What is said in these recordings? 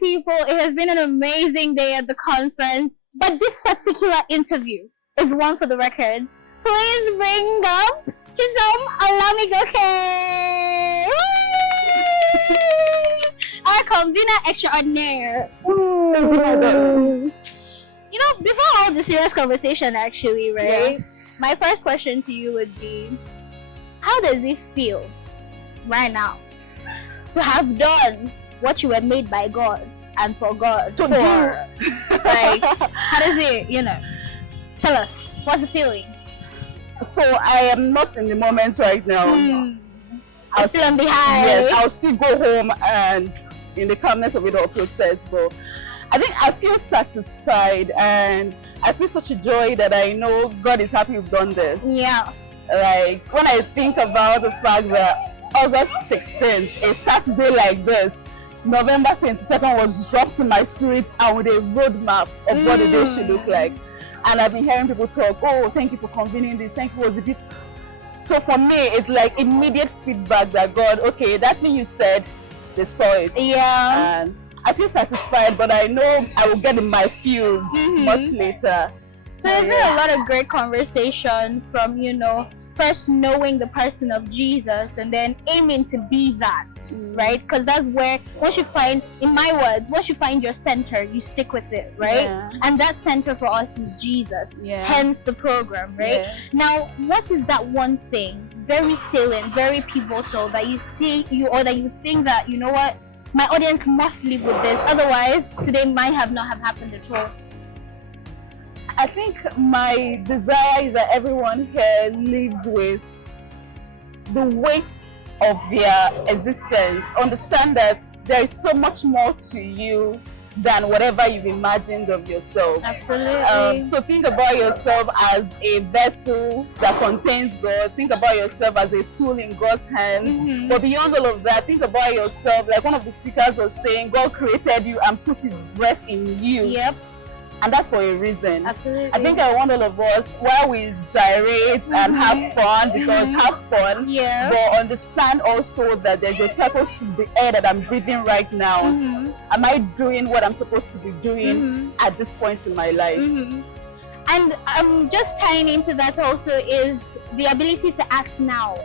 people. It has been an amazing day at the conference. But this particular interview is one for the records. Please bring up Chisom Olamigoke, our convener extraordinaire. You know, before all the serious conversation, actually, right? Yes. My first question to you would be, how does it feel right now to have done what you were made by God and for God to do? Like, how does it, tell us, what's the feeling? So I am not in the moments right now. I'll still on the high. Yes, I'll still go home and in the calmness of it all process, but I think I feel satisfied and I feel such a joy that I know God is happy we've done this. Yeah. Like, when I think about the fact that August 16th, a Saturday like this, November 22nd was dropped in my spirit and with a roadmap of what the day should look like. And I've been hearing people talk, oh, thank you for convening this, thank you, was a bit. So for me, it's like immediate feedback that God, okay, that thing you said, they saw it. Yeah. And I feel satisfied, but I know I will get in my feels much later. So there's been a lot of great conversation from, first knowing the person of Jesus and then aiming to be that, right? Because that's where, once you find your center, you stick with it, right? Yeah. And that center for us is Jesus, hence the program, right? Yes. Now, what is that one thing, very salient, very pivotal, that you see, that you think that, you know what, my audience must live with this, otherwise today might not have happened at all? I think my desire is that everyone here lives with the weight of their existence. Understand that there is so much more to you than whatever you've imagined of yourself. Absolutely. So think about yourself as a vessel that contains God. Think about yourself as a tool in God's hand. But beyond all of that, think about yourself, like one of the speakers was saying, God created you and put his breath in you. Yep. And that's for a reason. Absolutely. I think I want all of us, while we gyrate and have fun, because have fun, but understand also that there's a purpose to the air that I'm breathing right now. Am I doing what I'm supposed to be doing at this point in my life? And just tying into that also is the ability to act now.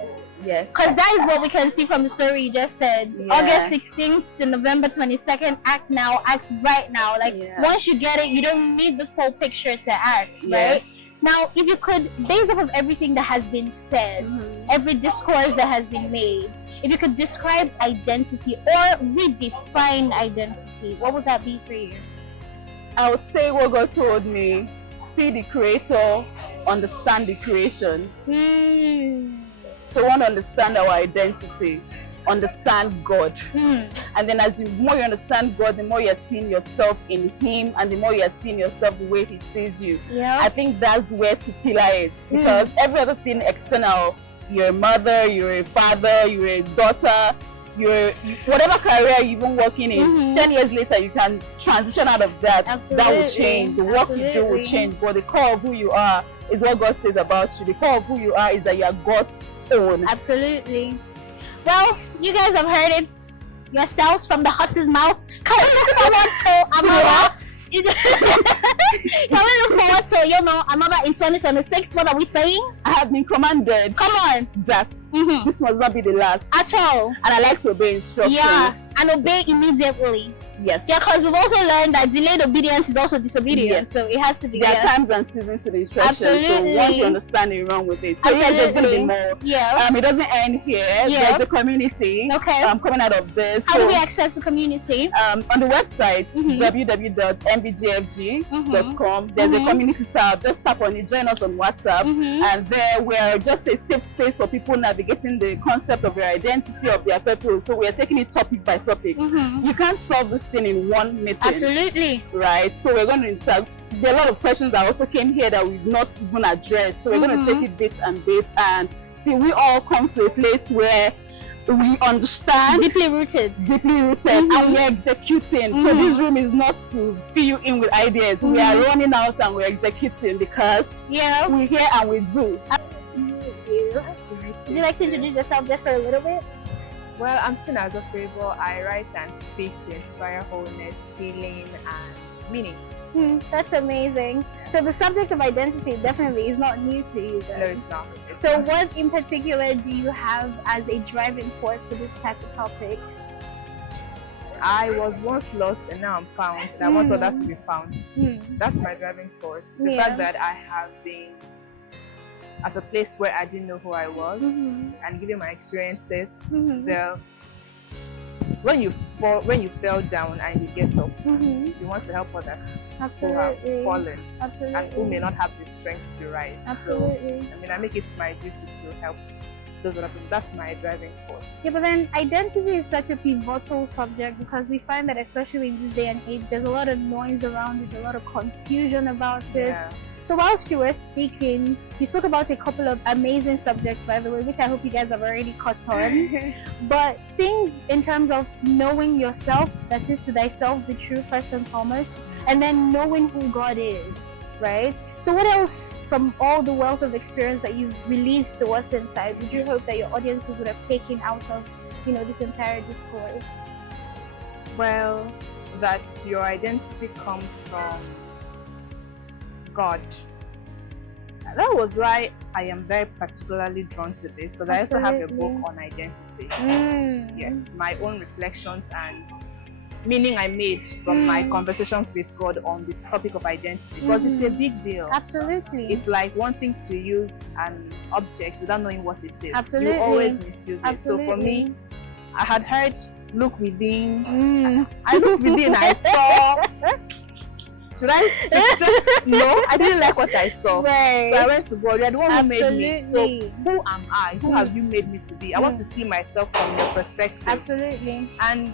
Yes. Because that is what we can see from the story you just said. August 16th to November 22nd, act now, act right now. Like, once you get it, you don't need the full picture to act, right? Now, if you could, based off of everything that has been said, every discourse that has been made, if you could describe identity or redefine identity, what would that be for you? I would say what God told me, see the creator, understand the creation. So we want to understand our identity, understand God. And then as more you understand God, the more you're seeing yourself in him and the more you're seeing yourself the way he sees you. I think that's where to pillar it, because every other thing external, you're a mother, you're a father, you're a daughter, whatever career you're even working in, 10 years later you can transition out of that. That will change. The work you do will change, but the core of who you are is what God says about you. The core of who you are is that you are God's own. Absolutely. Well, you guys have heard it yourselves from the horse's mouth. Can we look forward to another in 2026? What are we saying? I have been commanded. Come on. That this must not be the last. At all. And I like to obey instructions. Yeah, and obey immediately. Yes. Yeah, because we've also learned that delayed obedience is also disobedience. So it has to be. There are times and seasons to the instructions. Absolutely. So once you understand it, you run with it. So yes, there's going to be more. Yeah. It doesn't end here. There's a community. Okay. Coming out of this. How do we access the community? On the website www.mbgafg.com. There's a community tab. Just tap on it. Join us on WhatsApp, and there we are just a safe space for people navigating the concept of their identity, of their purpose. So we are taking it topic by topic. You can't solve this thing in one meeting. Absolutely. Right. So we're going to there are a lot of questions that also came here that we've not even addressed. So we're going to take it bit and bit and till we all come to a place where we understand, deeply rooted, and we're executing. So this room is not to fill you in with ideas. We are running out and we're executing because we hear and we do. Would you like to introduce yourself just for a little bit? Well, I'm Tinazo Favor. I write and speak to inspire wholeness, healing, and meaning. That's amazing. So the subject of identity definitely is not new to you then. No, it's not. So what in particular do you have as a driving force for this type of topics? I was once lost and now I'm found. And I want others to be found. That's my driving force. The fact that I have been at a place where I didn't know who I was, and given my experiences, when you fell down and you get up, you want to help others who have fallen and who may not have the strength to rise. Absolutely. So, I mean, I make it my duty to help those other people. That's my driving force. Yeah, but then identity is such a pivotal subject because we find that especially in this day and age, there's a lot of noise around it, a lot of confusion about it. Yeah. So whilst you were speaking, you spoke about a couple of amazing subjects, by the way, which I hope you guys have already caught on. But things in terms of knowing yourself, that is to thyself be true first and foremost, and then knowing who God is, right? So what else from all the wealth of experience that you've released to us inside would you hope that your audiences would have taken out of, this entire discourse? Well, that your identity comes from God. That was why I am very particularly drawn to this, because I also have a book on identity. Yes, my own reflections and meaning I made from my conversations with God on the topic of identity, because it's a big deal. Absolutely. It's like wanting to use an object without knowing what it is. Absolutely. You always misuse it. So for me, I had heard look within. I looked within, I saw. Should I? No, I didn't like what I saw. Right. So I went to God. You're the one who made me. So who am I? Who have you made me to be? I want to see myself from your perspective. Absolutely. And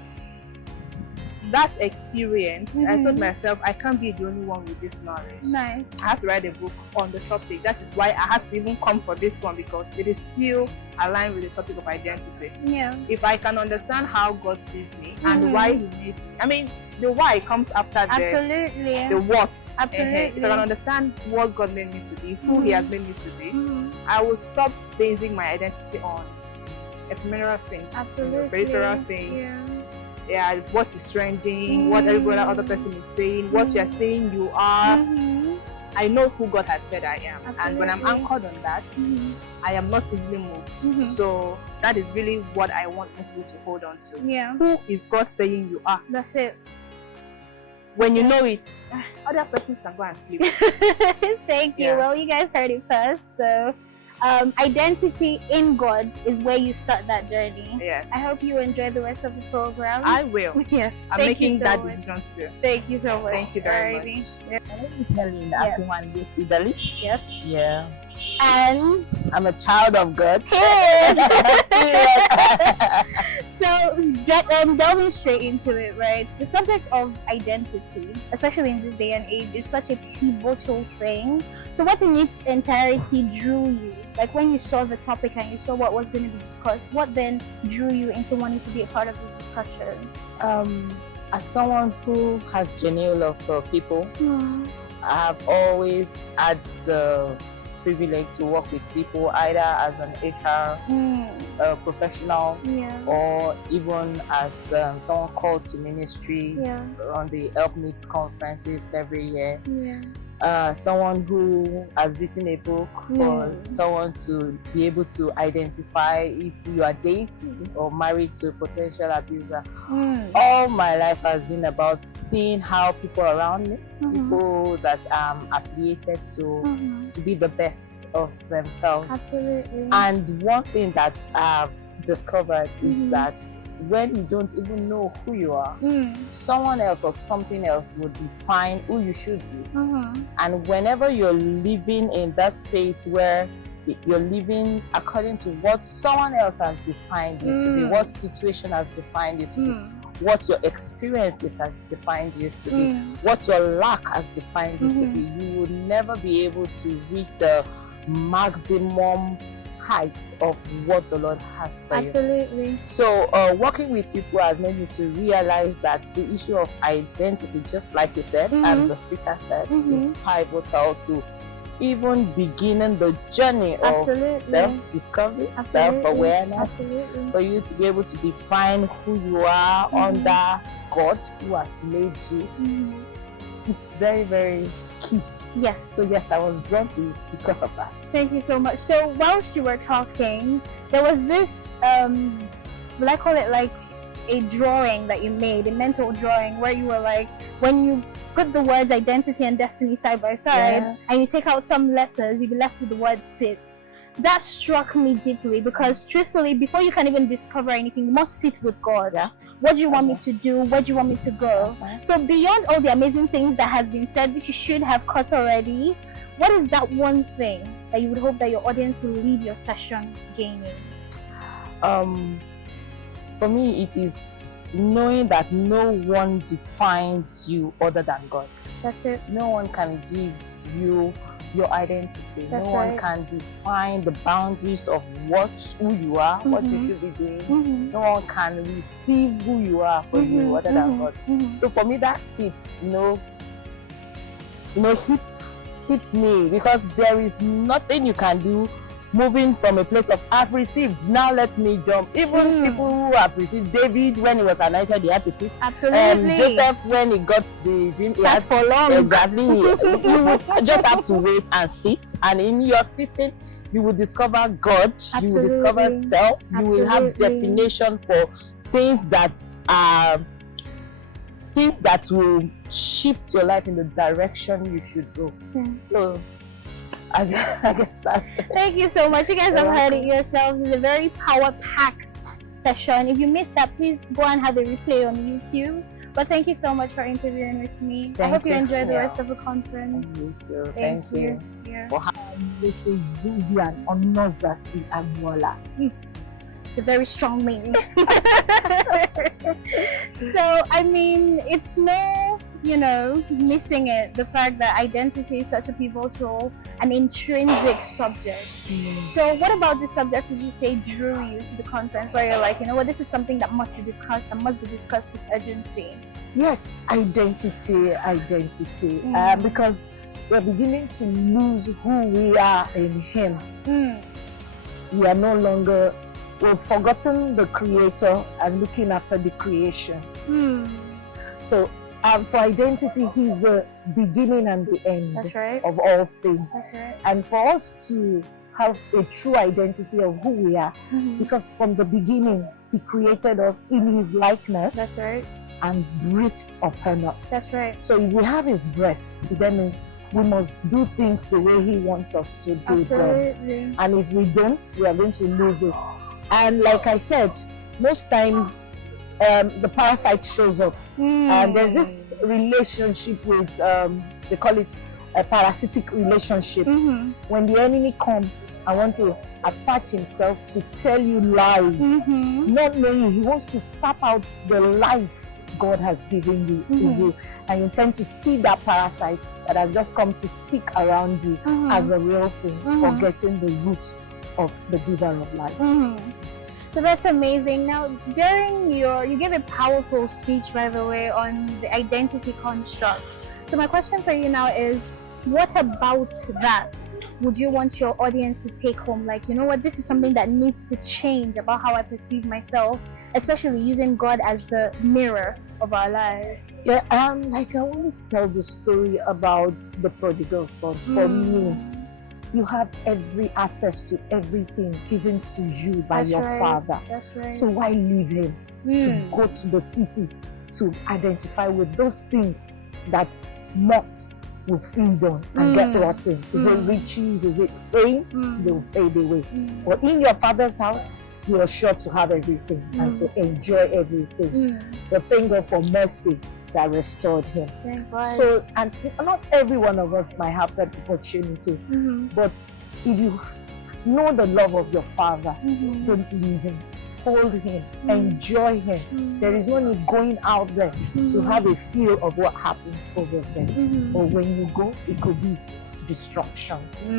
that experience, I told myself I can't be the only one with this knowledge. Nice. I have to write a book on the topic. That is why I had to even come for this one, because it is still aligned with the topic of identity. Yeah. If I can understand how God sees me and why He made me, I mean, the why comes after the what. Absolutely. If I can understand what God made me to be, who He has made me to be, I will stop basing my identity on ephemeral things, peripheral things. Yeah, what is trending, what every other person is saying, what you are saying you are. I know who God has said I am. Absolutely. And when I'm anchored on that, I am not easily moved. So that is really what I want people to hold on to. Yeah. Who is God saying you are? That's it. When you know it, other persons can go and sleep. Thank you. Well, you guys heard it first. So identity in God is where you start that journey. Yes. I hope you enjoy the rest of the program. I will. Yes. I'm making that decision too. Thank you so much. Thank you very much. My name is Hanniel, acting one day fidelist. Yes. Yeah. And I'm a child of God. So, delving straight into it, right? The subject of identity, especially in this day and age, is such a pivotal thing. So, what in its entirety drew you? Like when you saw the topic and you saw what was going to be discussed, what then drew you into wanting to be a part of this discussion? As someone who has genuine love for people, I have always had the privilege to work with people either as an HR professional or even as someone called to ministry on the Help Meet conferences every year. Someone who has written a book for someone to be able to identify if you are dating or married to a potential abuser. All my life has been about seeing how people around me, people that I'm affiliated to be the best of themselves. Absolutely. And one thing that I've discovered is that when you don't even know who you are, someone else or something else will define who you should be. And whenever you're living in that space where you're living according to what someone else has defined you to be, what situation has defined you to be, what your experiences has defined you to be, what your lack has defined you to be, you will never be able to reach the maximum height of what the Lord has for you. Absolutely. So working with people has made me to realize that the issue of identity, just like you said and the speaker said, is pivotal to even beginning the journey of self-discovery, self-awareness, for you to be able to define who you are under God who has made you. It's very, very key. Yes. So yes, I was drawn to it because of that. Thank you so much. So whilst you were talking, there was this, will I call it like a drawing that you made, a mental drawing, where you were like, when you put the words identity and destiny side by side, and you take out some letters, you'll be left with the word sit. That struck me deeply because truthfully, before you can even discover anything, you must sit with God. What do you want me to do? Where do you want me to go? So beyond all the amazing things that has been said, which you should have caught already, what is that one thing that you would hope that your audience will leave your session gaining? For me, it is knowing that no one defines you other than God. That's it. No one can give you your identity. That's no one can define the boundaries of who you are, what you should be doing. No one can receive who you are for you other than God. So for me, that sits, hits me, because there is nothing you can do moving from a place of I've received, now let me jump. Even people who have received, David, when he was anointed, he had to sit. Absolutely. Joseph, when he got the dream, he had for long. Exactly. You would just have to wait and sit, and in your sitting, you will discover God. You will discover self. You will have definition for things that will shift your life in the direction you should go. So I guess that's it. Thank you so much. You guys have heard it yourselves. It's a very power-packed session. If you missed that, please go and have a replay on YouTube. But thank you so much for interviewing with me. I hope you enjoy the rest of the conference. Thank you. It's a very strong name. So, I mean, it's no, missing it. The fact that identity is such a pivotal and intrinsic subject. So, what about the subject would you say drew you to the conference, where you're like, this is something that must be discussed with urgency? Yes, identity. Because we're beginning to lose who we are in Him. We are no longer. We've forgotten the Creator and looking after the creation. So for identity, He's the beginning and the end of all things. And for us to have a true identity of who we are, because from the beginning, He created us in His likeness. And breathed upon us. So if we have His breath, that means we must do things the way He wants us to do them. And if we don't, we are going to lose it. And like I said, most times the parasite shows up. And there's this relationship with, they call it a parasitic relationship. When the enemy comes and wants to attach himself to tell you lies, not knowing, he wants to sap out the life God has given you in you. And you tend to see that parasite that has just come to stick around you as a real thing, forgetting the root of the giver of life. So that's amazing. Now, during you gave a powerful speech, by the way, on the identity construct. So my question for you now is, what about that would you want your audience to take home? Like, this is something that needs to change about how I perceive myself, especially using God as the mirror of our lives. Yeah, like I always tell the story about the prodigal son. For me, you have every access to everything given to you by your father. So why leave him to go to the city to identify with those things that moths will feed on and get rotten? Is it riches? Is it fame? They will fade away. But in your father's house, you are sure to have everything and to enjoy everything. But thank God for mercy that restored him. So, and not every one of us might have that opportunity, but if you know the love of your father, don't leave him. Hold him, enjoy him. There is no need going out there to have a feel of what happens over there. But when you go, it could be destructions.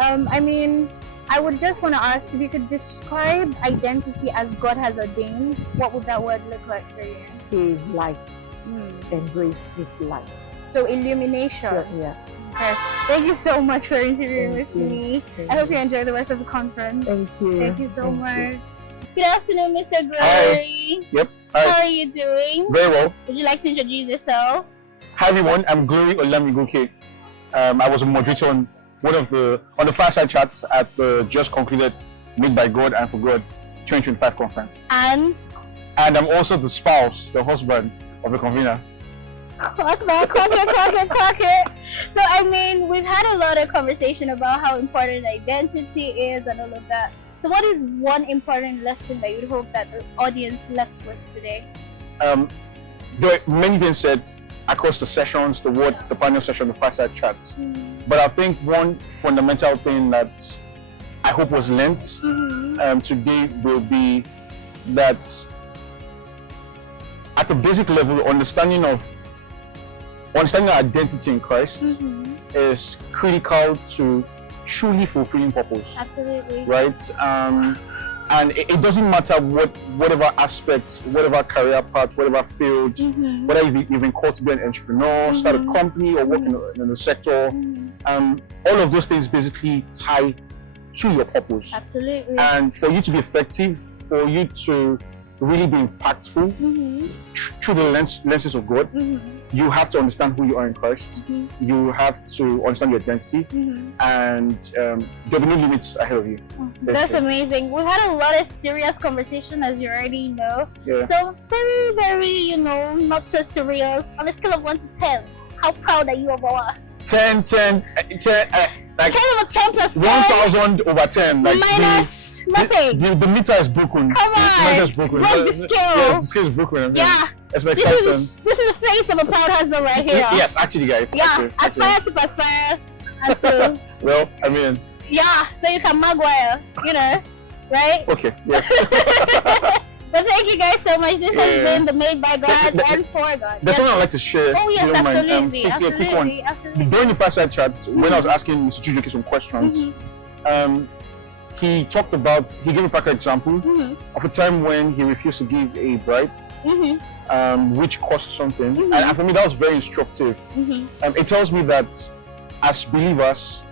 I mean, I would just want to ask if you could describe identity as God has ordained. What would that word look like for you? He is light. Embrace His light. So illumination. Okay. Thank you so much for interviewing with me. I hope you enjoy the rest of the conference. Thank you. Thank you so much. Good afternoon, Mr. Glory. Hi. Yep. Hi. How are you doing? Very well. Would you like to introduce yourself? Hi everyone, I'm Glory Olamigoke. I was a moderator on the fireside chats at the just concluded Made by God and for God 2025 conference. And I'm also the spouse, the husband of the convener. clock it. So I mean, we've had a lot of conversation about how important identity is and all of that. So what is one important lesson that you'd hope that the audience left with today? There are many things said across the sessions, the panel session, the fireside chats. But I think one fundamental thing that I hope was learned today will be that at the basic level, understanding our identity in Christ is critical to truly fulfilling purpose. Absolutely. Right? And it doesn't matter whatever aspect, whatever career path, whatever field, whether you've been called to be an entrepreneur, start a company, or work in the sector. All of those things basically tie to your purpose. Absolutely. And for you to be effective, for you to really be impactful through the lenses of God, you have to understand who you are in Christ. You have to understand your identity, and there'll be no limits ahead of you. That's amazing. We've had a lot of serious conversation, as you already know. Yeah. So very, very, not so serious. On a scale of 1 to 10, how proud are you of our 10, like 10 over 10 plus 10 1,000 over 10. Like minus nothing. The meter is broken. Come on, the meter is broken. break the scale. Yeah, the scale is broken. Yeah. Expectations. This is the face of a proud husband right here. Yes, actually, guys. Yeah, aspire to perspire and to. Well, I mean. Yeah, so you can Maguire, right? Okay. Yeah. But thank you guys so much. This has been the Made by God and for God. There's something I'd like to share. Oh yes, absolutely, quick one. absolutely. During the fireside chat, when I was asking Mr. Chijoke some questions, he talked about, he gave a practical example of a time when he refused to give a bribe, which cost something. And for me, that was very instructive. It tells me that as believers,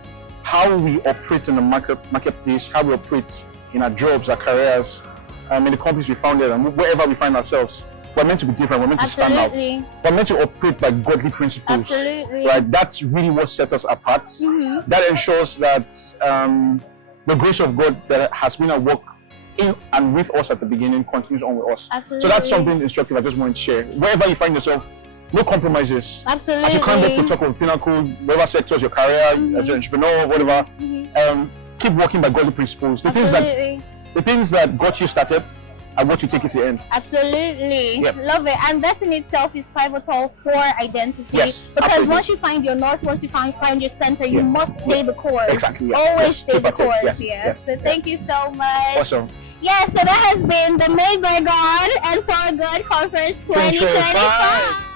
how we operate in the marketplace, how we operate in our jobs, our careers, in the companies we founded, and wherever we find ourselves, we're meant to be different. We're meant to stand out. We're meant to operate by godly principles. Absolutely. Right? That's really what sets us apart. That ensures that the grace of God that has been at work in and with us at the beginning continues on with us. Absolutely. So that's something instructive I just want to share. Wherever you find yourself, no compromises. Absolutely. As you climb up the top of the pinnacle, whatever sectors, your career, as an entrepreneur, whatever, keep working by godly principles. The things that got you started are what you take it to the end. Absolutely. Yep. Love it. And that in itself is pivotal for identity. Yes, because absolutely. once you find your north, once you find your center, you must stay the course. Exactly. Yes. Always Yes. stay the Keep at it. course. Yes. Yeah. Yes. So thank you so much. Awesome. Yeah, so that has been the Made by God and for God Conference 2025.